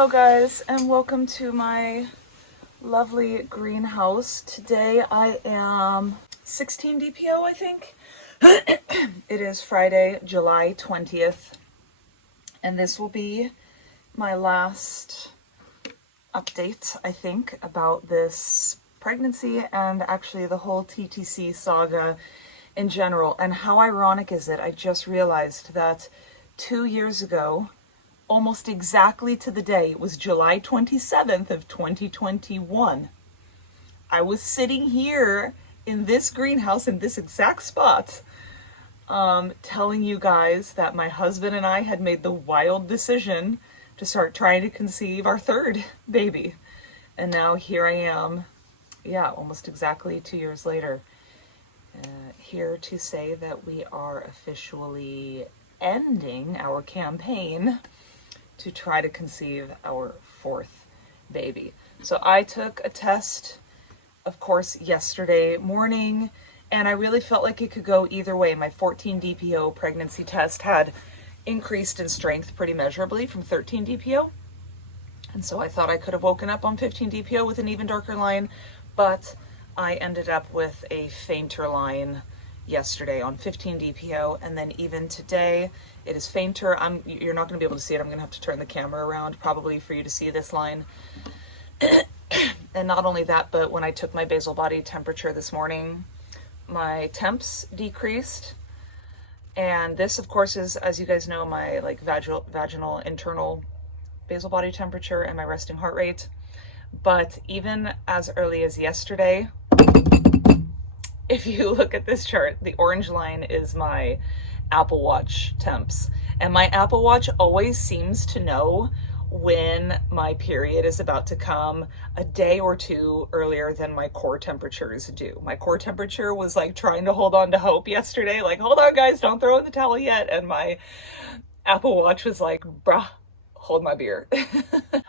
Hello guys, and welcome to my lovely greenhouse. Today I am 16 DPO, I think. It is Friday, July 20th, and this will be my last update, I think, about this pregnancy and actually the whole TTC saga in general. And how ironic is it? I just realized that 2 years ago, almost exactly to the day, it was July 27th of 2021. I was sitting here in this greenhouse in this exact spot, telling you guys that my husband and I had made the wild decision to start trying to conceive our third baby. And now here I am, almost exactly 2 years later, here to say that we are officially ending our campaign to try to conceive our fourth baby. So I took a test, of course, yesterday morning, and I really felt like it could go either way. My 14 DPO pregnancy test had increased in strength pretty measurably from 13 DPO. And so I thought I could have woken up on 15 DPO with an even darker line, but I ended up with a fainter line yesterday on 15 DPO, and then even today it is fainter. You're not going to be able to see it. I'm going to have to turn the camera around probably for you to see this line. And not only that, but when I took my basal body temperature this morning, my temps decreased. And this, of course, is, as you guys know, my vaginal internal basal body temperature and my resting heart rate. But even as early as yesterday, if you look at this chart, the orange line is my Apple Watch temps. And my Apple Watch always seems to know when my period is about to come a day or two earlier than my core temperatures do. My core temperature was like trying to hold on to hope yesterday, like, hold on guys, don't throw in the towel yet. And my Apple Watch was like, bruh, hold my beer.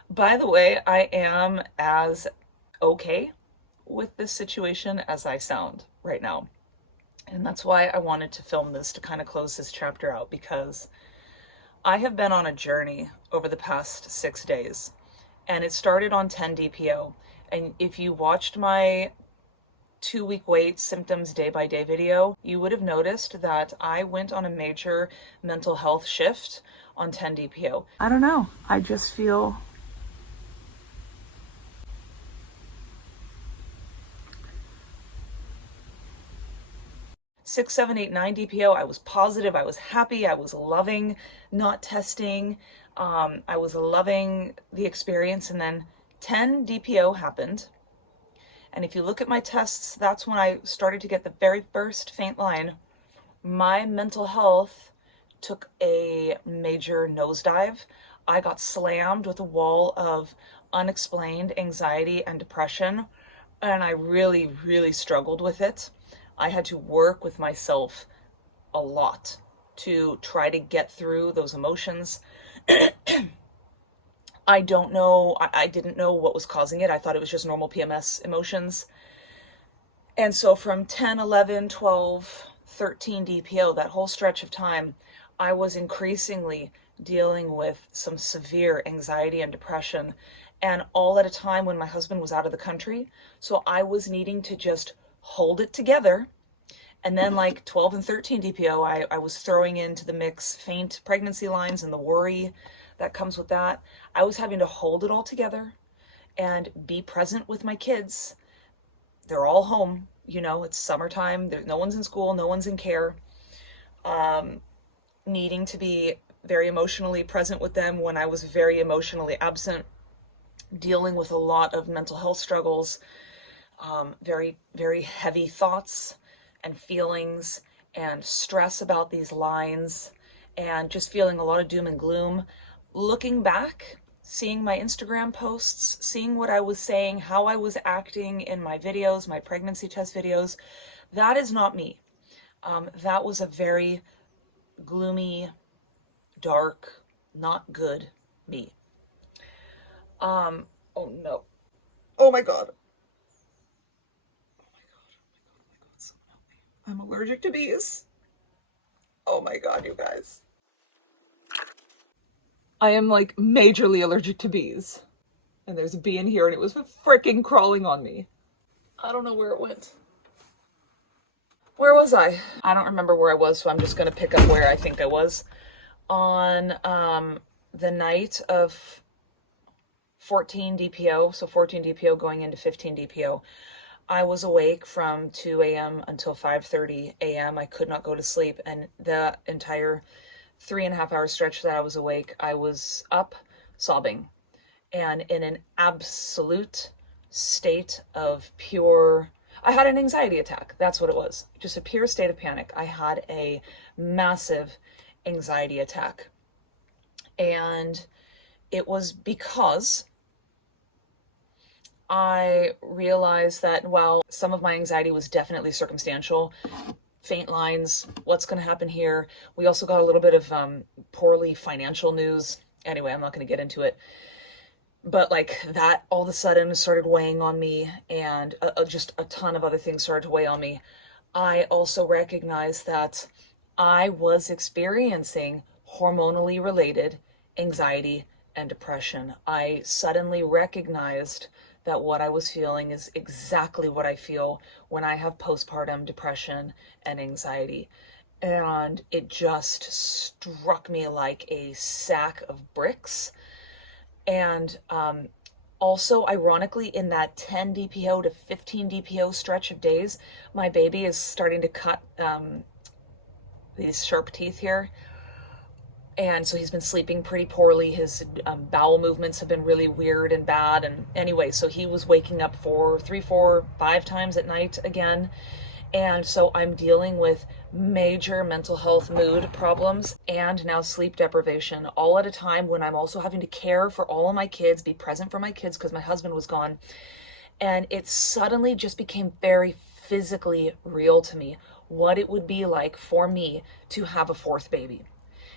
By the way, I am as okay with this situation as I sound right now. And that's why I wanted to film this, to kind of close this chapter out, because I have been on a journey over the past 6 days, and it started on 10 DPO. And if you watched my 2-week wait symptoms day by day video, you would have noticed that I went on a major mental health shift on 10 DPO. I don't know. I just feel six, seven, eight, 9 DPO, I was positive, I was happy, I was loving not testing, I was loving the experience. And then 10 DPO happened. And if you look at my tests, that's when I started to get the very first faint line. My mental health took a major nosedive. I got slammed with a wall of unexplained anxiety and depression, and I really, really struggled with it. I had to work with myself a lot to try to get through those emotions. I don't know, I didn't know what was causing it. I thought it was just normal PMS emotions. And so from 10, 11, 12, 13 DPO, that whole stretch of time, I was increasingly dealing with some severe anxiety and depression, and all at a time when my husband was out of the country. So I was needing to just hold it together. And then like 12 and 13 DPO, I was throwing into the mix faint pregnancy lines and the worry that comes with that. I was having to hold it all together and be present with my kids. They're all home, it's summertime. No one's in school, no one's in care. Needing to be very emotionally present with them when I was very emotionally absent, dealing with a lot of mental health struggles, very, very heavy thoughts and feelings and stress about these lines, and just feeling a lot of doom and gloom. Looking back, seeing my Instagram posts, seeing what I was saying, how I was acting in my videos, my pregnancy test videos, that is not me. That was a very gloomy, dark, not good me. Oh no. Oh my God. I'm allergic to bees. Oh my God, you guys. I am like majorly allergic to bees. And there's a bee in here and it was freaking crawling on me. I don't know where it went. Where was I? I don't remember where I was, so I'm just going to pick up where I think I was. On the night of 14 DPO, so 14 DPO going into 15 DPO, I was awake from 2 a.m. until 5:30 a.m. I could not go to sleep, and the entire 3.5 hour stretch that I was awake, I was up sobbing and in an absolute state of pure, I had an anxiety attack. That's what it was. Just a pure state of panic. I had a massive anxiety attack. And it was because I realized that while some of my anxiety was definitely circumstantial, faint lines, what's going to happen here. We also got a little bit of poorly financial news. Anyway, I'm not going to get into it. But like that all of a sudden started weighing on me, and just a ton of other things started to weigh on me. I also recognized that I was experiencing hormonally related anxiety and depression. I suddenly recognized that what I was feeling is exactly what I feel when I have postpartum depression and anxiety. And it just struck me like a sack of bricks. And also, ironically, in that 10 DPO to 15 DPO stretch of days, my baby is starting to cut these sharp teeth here. And so he's been sleeping pretty poorly. His bowel movements have been really weird and bad. And anyway, so he was waking up 3, 4, 5 times at night again. And so I'm dealing with major mental health mood problems and now sleep deprivation all at a time when I'm also having to care for all of my kids, be present for my kids because my husband was gone. And it suddenly just became very physically real to me what it would be like for me to have a fourth baby.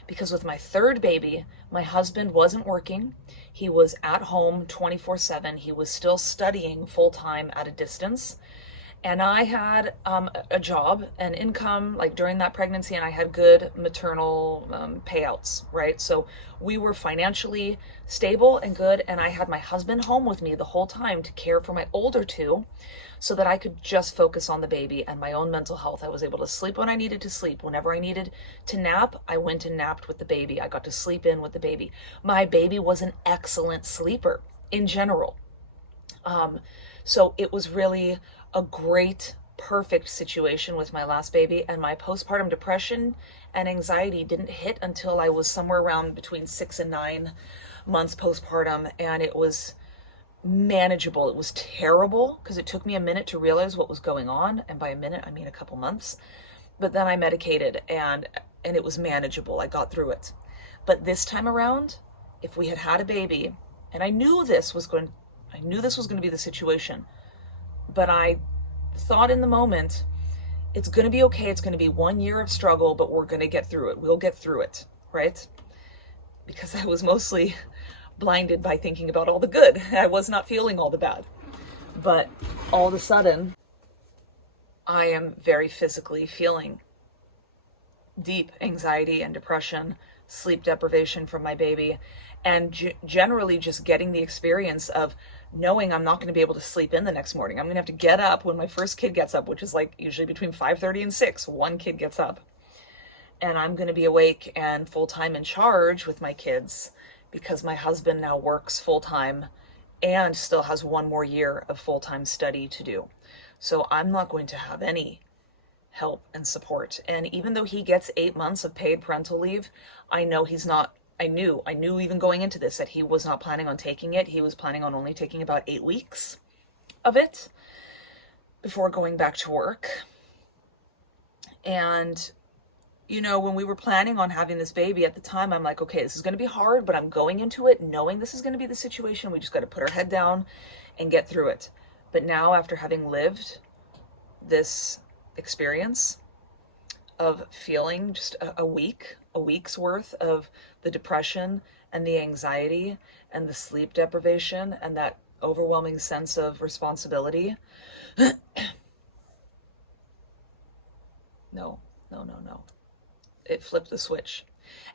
Because with my third baby, my husband wasn't working. He was at home 24/7. He was still studying full-time at a distance. And I had a job and income like during that pregnancy, and I had good maternal payouts, right? So we were financially stable and good, and I had my husband home with me the whole time to care for my older two so that I could just focus on the baby and my own mental health. I was able to sleep when I needed to sleep. Whenever I needed to nap, I went and napped with the baby. I got to sleep in with the baby. My baby was an excellent sleeper in general. So it was really a great, perfect situation with my last baby, and my postpartum depression and anxiety didn't hit until I was somewhere around between 6 and 9 months postpartum, and it was manageable. It was terrible because it took me a minute to realize what was going on, and by a minute I mean a couple months. But then I medicated, and it was manageable. I got through it. But this time around, if we had had a baby, and I knew this was going to be the situation, but I thought in the moment, it's going to be okay. It's going to be 1 year of struggle, but we're going to get through it. We'll get through it, right? Because I was mostly blinded by thinking about all the good. I was not feeling all the bad. But all of a sudden, I am very physically feeling deep anxiety and depression, sleep deprivation from my baby, and generally just getting the experience of knowing I'm not going to be able to sleep in the next morning. I'm going to have to get up when my first kid gets up, which is like usually between 5:30 and 6. One kid gets up. And I'm going to be awake and full-time in charge with my kids because my husband now works full-time and still has 1 more year of full-time study to do. So I'm not going to have any help and support. And even though he gets 8 months of paid parental leave, I know he's not, I knew even going into this that he was not planning on taking it. He was planning on only taking about 8 weeks of it before going back to work. And, you know, when we were planning on having this baby at the time, I'm like, okay, this is going to be hard, but I'm going into it knowing this is going to be the situation. We just got to put our head down and get through it. But now, after having lived this experience of feeling just a week's worth of the depression and the anxiety and the sleep deprivation and that overwhelming sense of responsibility. No. It flipped the switch.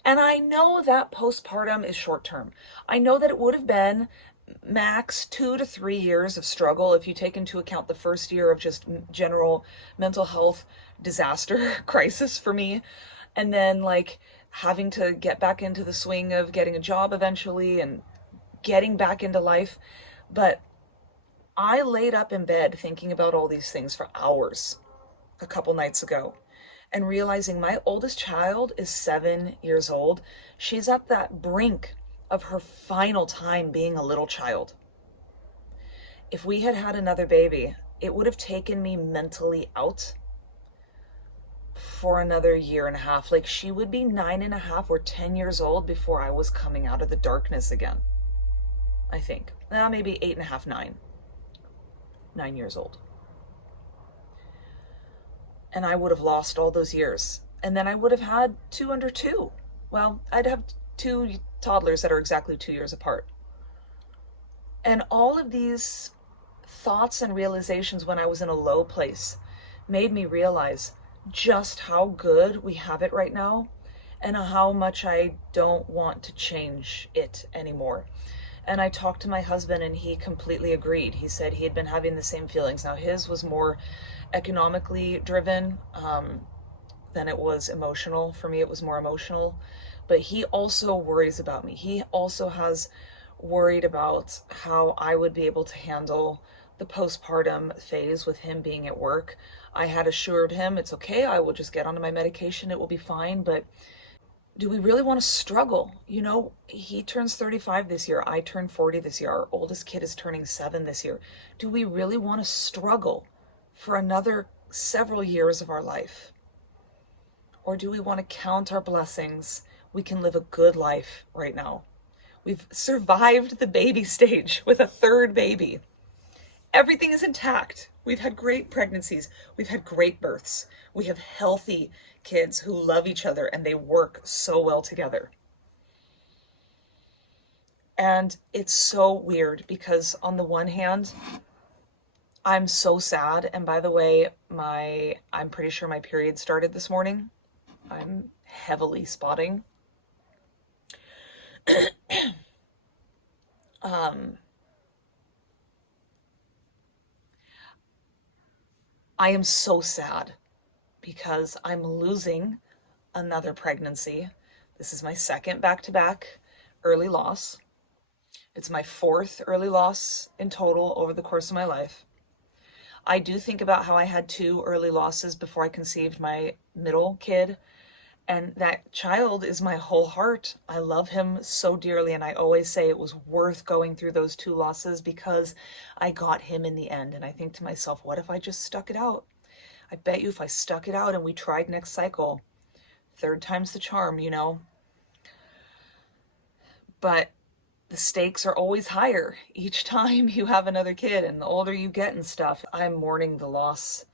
And I know that postpartum is short term. I know that it would have been max 2 to 3 years of struggle if you take into account the first year of just general mental health disaster crisis for me. And then, like, having to get back into the swing of getting a job eventually and getting back into life. But I laid up in bed thinking about all these things for hours a couple nights ago and realizing my oldest child is 7 years old. She's at that brink of her final time being a little child. If we had had another baby, it would have taken me mentally out for another year and a half. Like, she would be 9.5 or 10 years old before I was coming out of the darkness again. I think. Maybe 8.5, 9 years old. And I would have lost all those years. And then I would have had two under two. Well, I'd have two toddlers that are exactly 2 years apart. And all of these thoughts and realizations when I was in a low place made me realize just how good we have it right now and how much I don't want to change it anymore. And I talked to my husband and he completely agreed. He said he had been having the same feelings. Now, his was more economically driven than it was emotional. For me, it was more emotional. But he also worries about me. He also has worried about how I would be able to handle the postpartum phase with him being at work. I had assured him it's okay. I will just get onto my medication. It will be fine. But do we really want to struggle? You know, he turns 35 this year. I turn 40 this year. Our oldest kid is turning 7 this year. Do we really want to struggle for another several years of our life? Or do we want to count our blessings? We can live a good life right now. We've survived the baby stage with a third baby. Everything is intact. We've had great pregnancies. We've had great births. We have healthy kids who love each other and they work so well together. And it's so weird because on the one hand, I'm so sad. And by the way, I'm pretty sure my period started this morning. I'm heavily spotting. I am so sad because I'm losing another pregnancy. This is my second back-to-back early loss. It's my fourth early loss in total over the course of my life. I do think about how I had 2 early losses before I conceived my middle kid. And that child is my whole heart. I love him so dearly. And I always say it was worth going through those 2 losses because I got him in the end. And I think to myself, what if I just stuck it out? I bet you if I stuck it out and we tried next cycle, third time's the charm, you know? But the stakes are always higher each time you have another kid and the older you get and stuff. I'm mourning the loss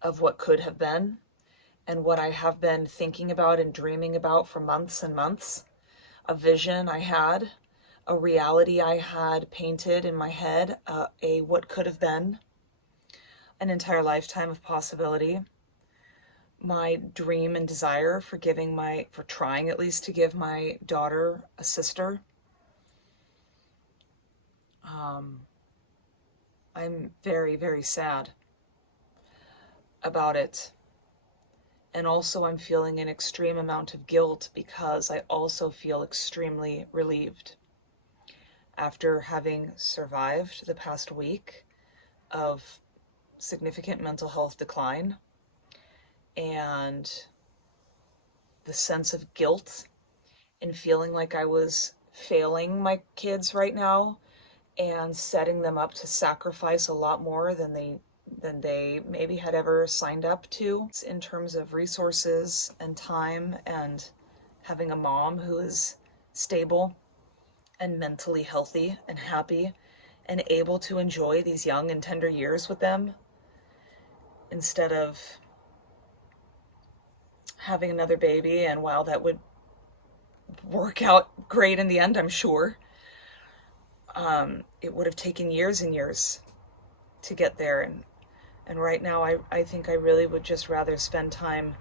of what could have been and what I have been thinking about and dreaming about for months and months. A vision I had, a reality I had painted in my head, a what could have been, an entire lifetime of possibility. My dream and desire for trying at least to give my daughter a sister. I'm very, very sad about it. And also I'm feeling an extreme amount of guilt because I also feel extremely relieved after having survived the past week of significant mental health decline and the sense of guilt and feeling like I was failing my kids right now and setting them up to sacrifice a lot more than they maybe had ever signed up to in terms of resources and time, and having a mom who is stable and mentally healthy and happy and able to enjoy these young and tender years with them instead of having another baby. And while that would work out great in the end, I'm sure, it would have taken years and years to get there. And right now, I think I really would just rather spend time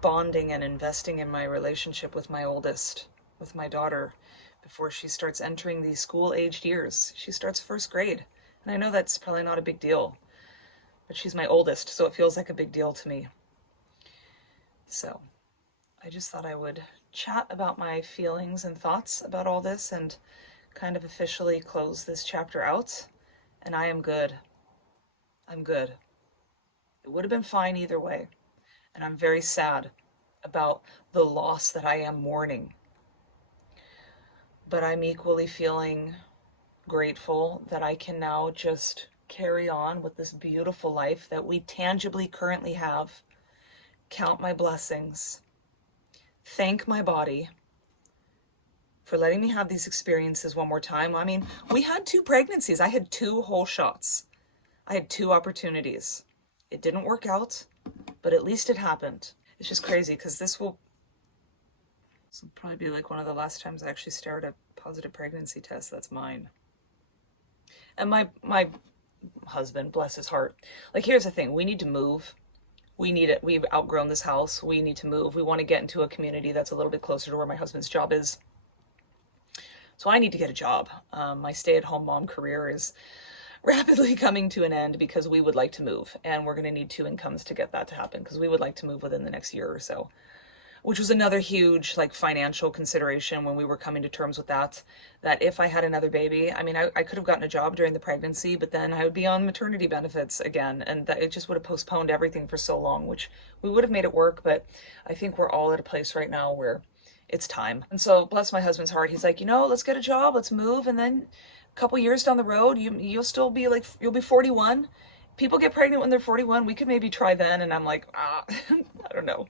bonding and investing in my relationship with my oldest, with my daughter, before she starts entering the school-aged years. She starts first grade. And I know that's probably not a big deal, but she's my oldest, so it feels like a big deal to me. So I just thought I would chat about my feelings and thoughts about all this and kind of officially close this chapter out. And I am good. I'm good. It would have been fine either way. And I'm very sad about the loss that I am mourning. But I'm equally feeling grateful that I can now just carry on with this beautiful life that we tangibly currently have. Count my blessings. Thank my body for letting me have these experiences one more time. I mean, we had 2 pregnancies. I had 2 whole shots. I had 2 opportunities. It didn't work out, but at least it happened. It's just crazy because this will probably be like one of the last times I actually stare at a positive pregnancy test. That's mine. And my husband, bless his heart. Like, here's the thing. We need to move. We need it. We've outgrown this house. We need to move. We want to get into a community that's a little bit closer to where my husband's job is. So I need to get a job. My stay-at-home mom career is rapidly coming to an end because we would like to move. And we're going to need 2 incomes to get that to happen because we would like to move within the next year or so, which was another huge like financial consideration when we were coming to terms with that if I had another baby, I mean, I could have gotten a job during the pregnancy, but then I would be on maternity benefits again. And that it just would have postponed everything for so long, which we would have made it work. But I think we're all at a place right now where it's time. And so bless my husband's heart. He's like, let's get a job, let's move. And then a couple years down the road, you'll still be like, you'll be 41. People get pregnant when they're 41. We could maybe try then. And I'm like, I don't know.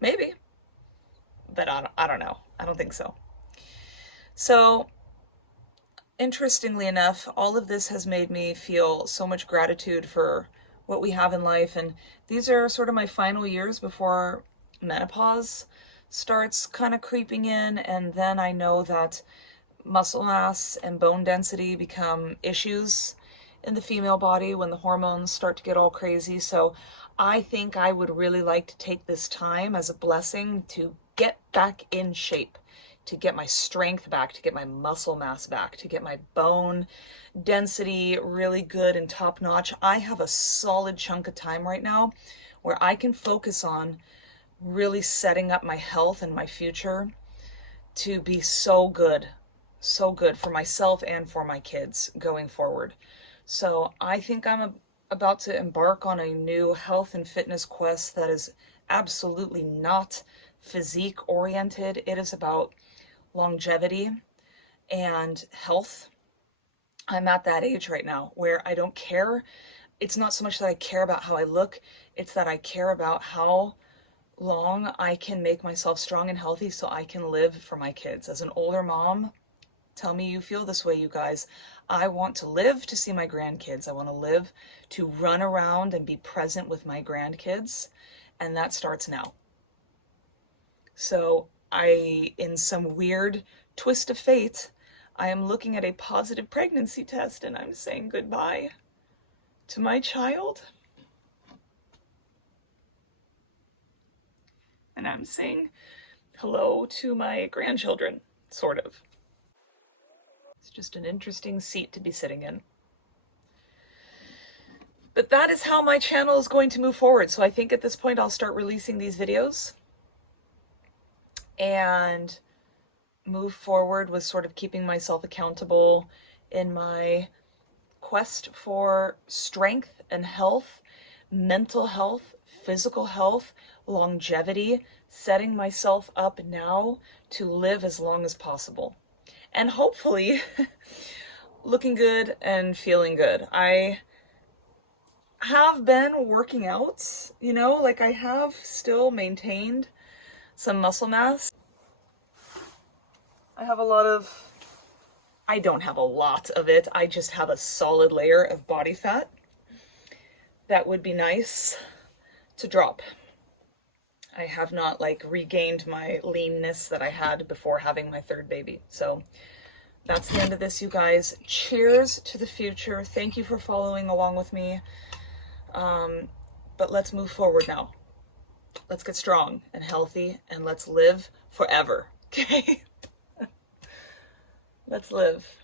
Maybe, but I don't know. I don't think so. So interestingly enough, all of this has made me feel so much gratitude for what we have in life. And these are sort of my final years before menopause starts kind of creeping in. And then I know that muscle mass and bone density become issues in the female body when the hormones start to get all crazy. So I think I would really like to take this time as a blessing to get back in shape, to get my strength back, to get my muscle mass back, to get my bone density really good and top notch. I have a solid chunk of time right now where I can focus on really setting up my health and my future to be so good for myself and for my kids going forward. So I think I'm about to embark on a new health and fitness quest that is absolutely not physique oriented. It is about longevity and health. I'm at that age right now where I don't care. It's not so much that I care about how I look, it's that I care about how long I can make myself strong and healthy so I can live for my kids. As an older mom, tell me you feel this way, you guys. I want to live to see my grandkids. I want to live to run around and be present with my grandkids. And that starts now. So in some weird twist of fate, I am looking at a positive pregnancy test and I'm saying goodbye to my child. And I'm saying hello to my grandchildren, sort of. It's just an interesting seat to be sitting in. But that is how my channel is going to move forward. So I think at this point I'll start releasing these videos and move forward with sort of keeping myself accountable in my quest for strength and health, mental health, physical health, longevity, setting myself up now to live as long as possible. And hopefully looking good and feeling good. I have been working out, like I have still maintained some muscle mass. I don't have a lot of it. I just have a solid layer of body fat that would be nice to drop. I have not regained my leanness that I had before having my 3rd baby. So that's the end of this, you guys. Cheers to the future. Thank you for following along with me. but let's move forward now. Let's get strong and healthy and let's live forever. Okay? Let's live.